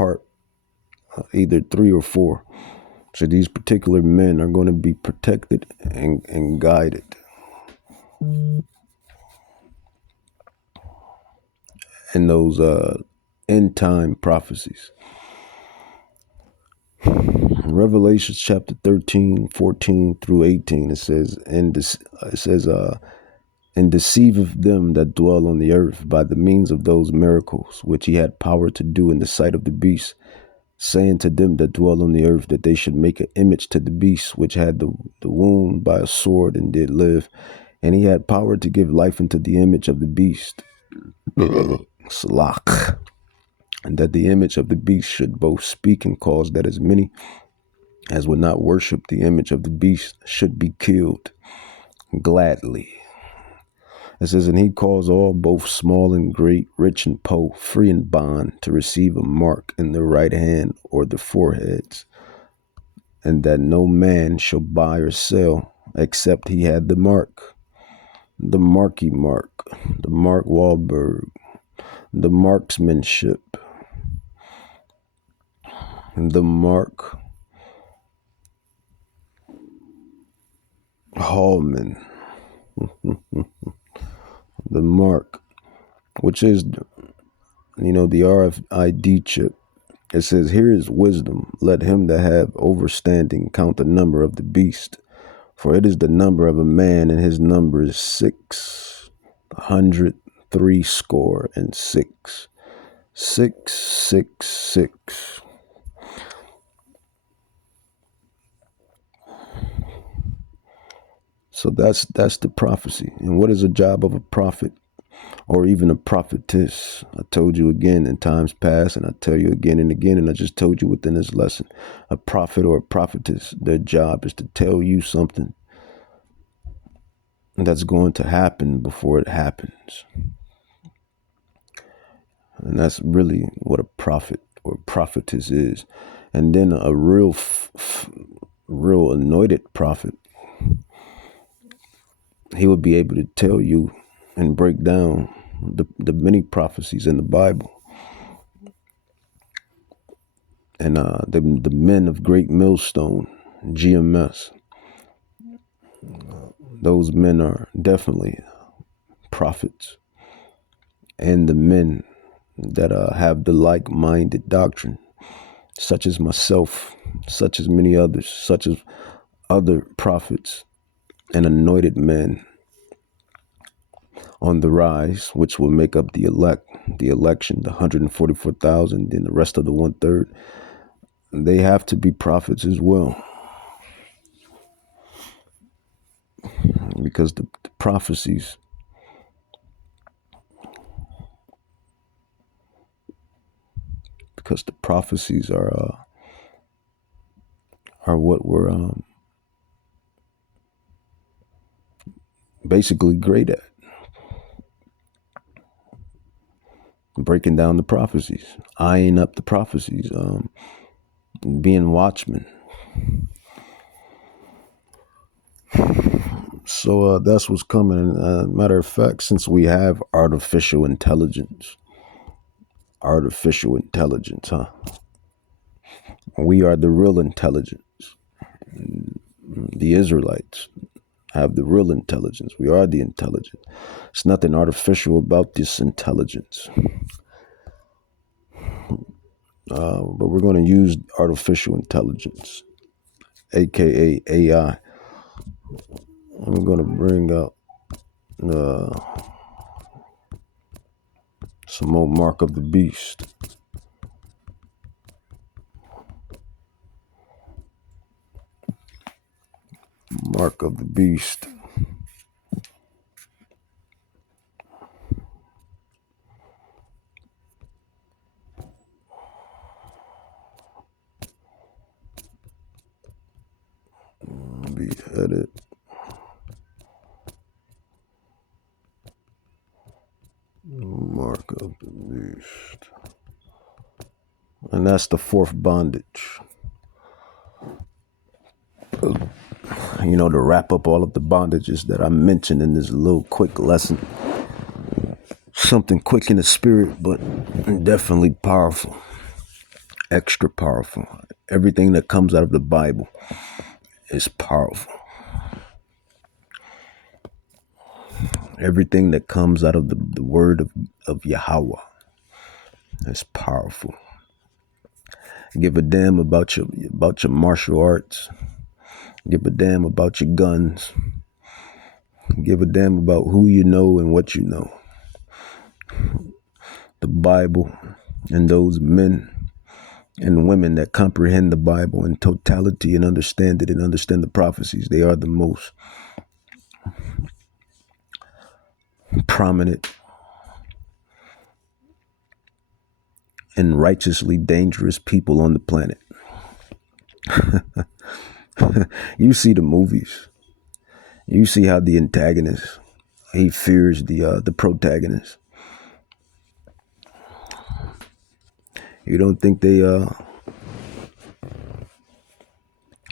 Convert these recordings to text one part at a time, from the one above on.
part, either 3 or 4. So these particular men are going to be protected and guided. In those end time prophecies. Revelation chapter 13, 14 through 18, it says, and deceiveth them that dwell on the earth by the means of those miracles which he had power to do in the sight of the beast, saying to them that dwell on the earth that they should make an image to the beast which had the wound by a sword and did live, and he had power to give life into the image of the beast. Salak. And that the image of the beast should both speak and cause that as many as would not worship the image of the beast should be killed gladly. It says, and he caused all, both small and great, rich and poor, free and bond, to receive a mark in their right hand or their foreheads, and that no man shall buy or sell except he had the mark, the Marky Mark, the Mark Wahlberg, the marksmanship, the Mark Hallman, the mark, which is, the RFID chip. It says, here is wisdom. Let him that have overstanding count the number of the beast, for it is the number of a man, and his number is 666. 666. So that's the prophecy. And what is the job of a prophet or even a prophetess? I told you again in times past, and I tell you again and again, and I just told you within this lesson, a prophet or a prophetess, their job is to tell you something that's going to happen before it happens. And that's really what a prophet or prophetess is. And then a real anointed prophet, he would be able to tell you and break down the many prophecies in the Bible. And the men of Great Millstone, GMS, those men are definitely prophets. And the men that have the like-minded doctrine, such as myself, such as many others, such as other prophets and anointed men on the rise, which will make up the election, the 144,000, and the rest of the 1/3. They have to be prophets as well, because the prophecies are what we're basically great at. Breaking down the prophecies, eyeing up the prophecies, being watchmen. So that's what's coming. Matter of fact, since we have artificial intelligence, we are the real intelligence. The Israelites have the real intelligence. We are the intelligence. It's nothing artificial about this intelligence. But we're going to use artificial intelligence, aka AI. I'm going to bring up some more Mark of the Beast. Mark of the Beast. Beheaded. Mark of the Beast. And that's the 4th bondage. To wrap up all of the bondages that I mentioned in this little quick lesson. Something quick in the spirit, but definitely powerful. extra powerful. Everything that comes out of the Bible is powerful. Everything that comes out of the word of Yahweh is powerful. Give a damn about your martial arts. Give a damn about your guns. Give a damn about who you know and what you know. The Bible and those men and women that comprehend the Bible in totality and understand it and understand the prophecies, they are the most prominent and righteously dangerous people on the planet. You see the movies. You see how the antagonist, he fears the protagonist. You don't think they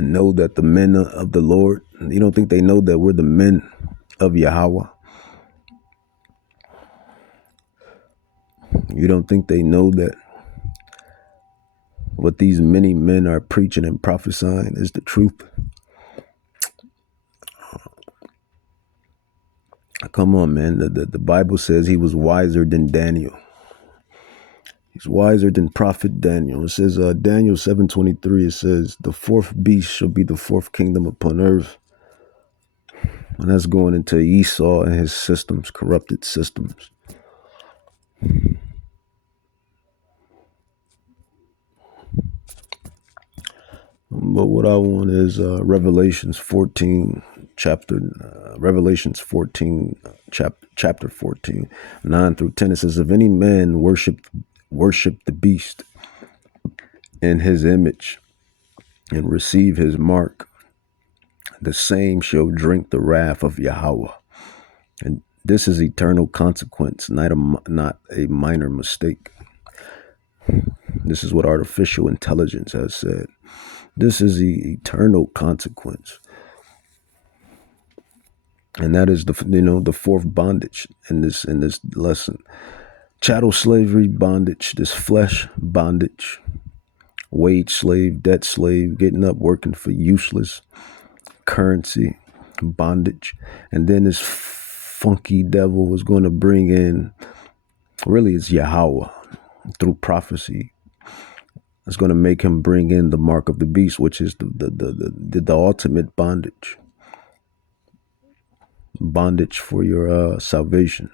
know that the men of the Lord, you don't think they know that we're the men of Yahweh? You don't think they know that what these many men are preaching and prophesying is the truth? Come on, man. The Bible says he was wiser than Daniel. He's wiser than prophet Daniel. It says, Daniel 7:23, it says, the fourth beast shall be the fourth kingdom upon earth. And that's going into Esau and his systems, corrupted systems. But what I want is Revelations 14, chapter 14, 9 through 10. It says, if any man worship the beast in his image and receive his mark, the same shall drink the wrath of Yahweh. And this is eternal consequence, not a minor mistake. This is what artificial intelligence has said. This is the eternal consequence. And that is the fourth bondage in this lesson. Chattel slavery bondage, this flesh bondage, wage slave, debt slave, getting up, working for useless currency bondage. And then this funky devil is going to bring in, really it's Yahweh through prophecy. It's going to make him bring in the mark of the beast, which is the ultimate bondage. Bondage for your salvation.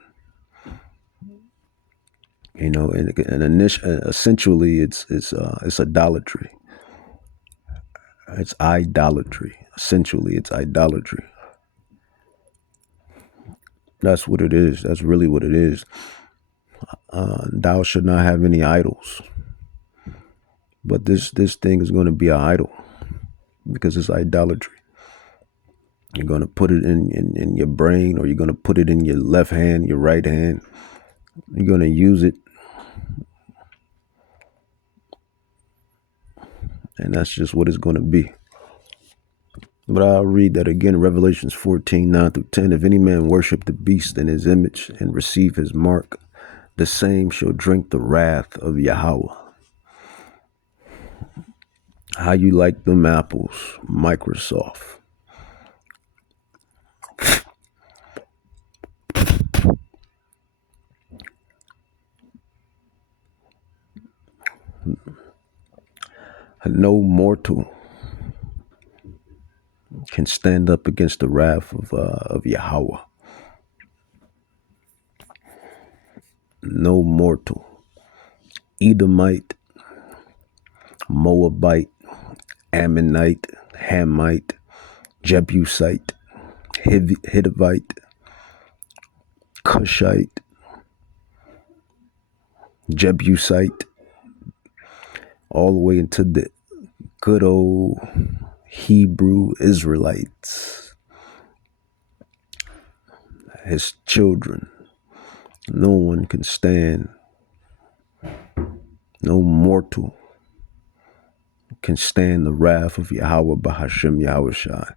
And essentially it's idolatry. It's idolatry. Essentially, it's idolatry. That's what it is. That's really what it is. Thou should not have any idols. But this thing is going to be an idol because it's idolatry. You're going to put it in your brain, or you're going to put it in your left hand, your right hand. You're going to use it. And that's just what it's going to be. But I'll read that again, Revelations 14, 9 through 10. If any man worship the beast in his image and receive his mark, the same shall drink the wrath of Yahweh. How you like them apples, Microsoft? No mortal can stand up against the wrath of Yahweh. No mortal. Edomite, Moabite, Ammonite, Hamite, Jebusite, Hittite, Cushite, Jebusite, all the way into the good old Hebrew Israelites, his children. No one can stand. No mortal can stand the wrath of Yahweh Bahashem Yahushai.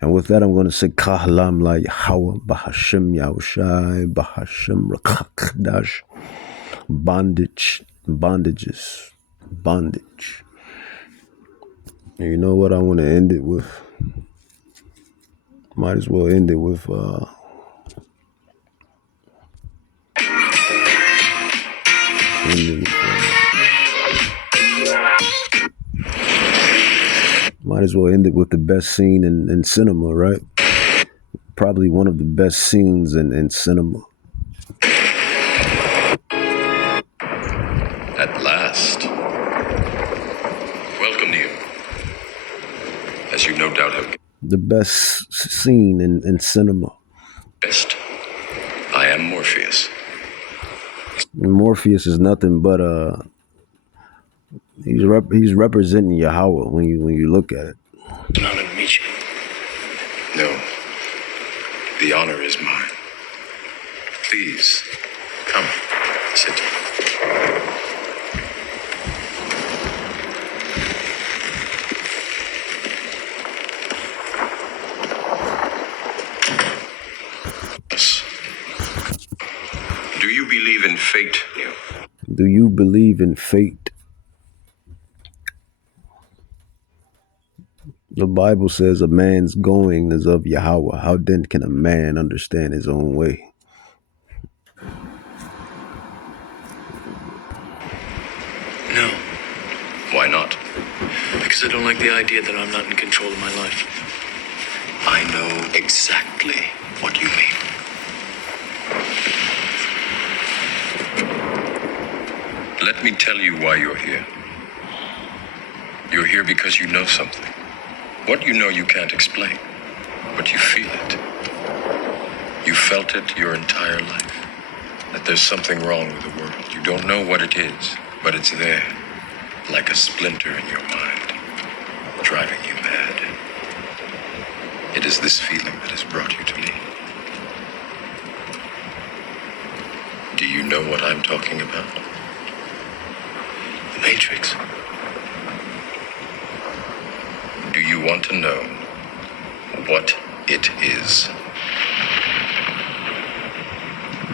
And with that, I'm going to say Kahlam la Yahweh Bahashem Yahushai Bahashem Rakakdash. Bondages, Bondage. And you know what I want to end it with? Might as well end it with the best scene in cinema, right? Probably one of the best scenes in cinema. At last. Welcome to you. As you no doubt have. The best scene in cinema. Best. I am Morpheus. And Morpheus is nothing but he's representing Yahweh when you look at it. It's an honor to meet you. No. The honor is mine. Please, come, sit. Do you believe in fate? Do you believe in fate? The Bible says a man's going is of Yahweh. How then can a man understand his own way? No. Why not? Because I don't like the idea that I'm not in control of my life. I know exactly what you mean. Let me tell you why you're here. You're here because you know something. What you know you can't explain, but you feel it. You felt it your entire life, that there's something wrong with the world. You don't know what it is, but it's there, like a splinter in your mind, driving you mad. It is this feeling that has brought you to me. Do you know what I'm talking about? The Matrix. Do you want to know what it is?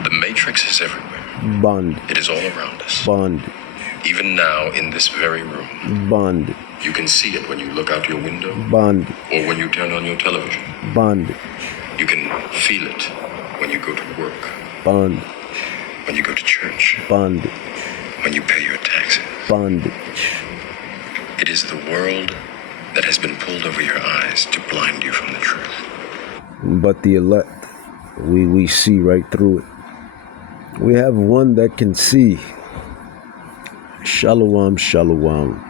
The Matrix is everywhere. Bond. It is all around us. Bond. Even now, in this very room. Bond. You can see it when you look out your window. Bond. Or when you turn on your television. Bond. You can feel it when you go to work. Bond. When you go to church. Bond. When you pay your taxes. Bondage. It is the world that has been pulled over your eyes to blind you from the truth. But the elect, we see right through it. We have one that can see. Shalom, shalom.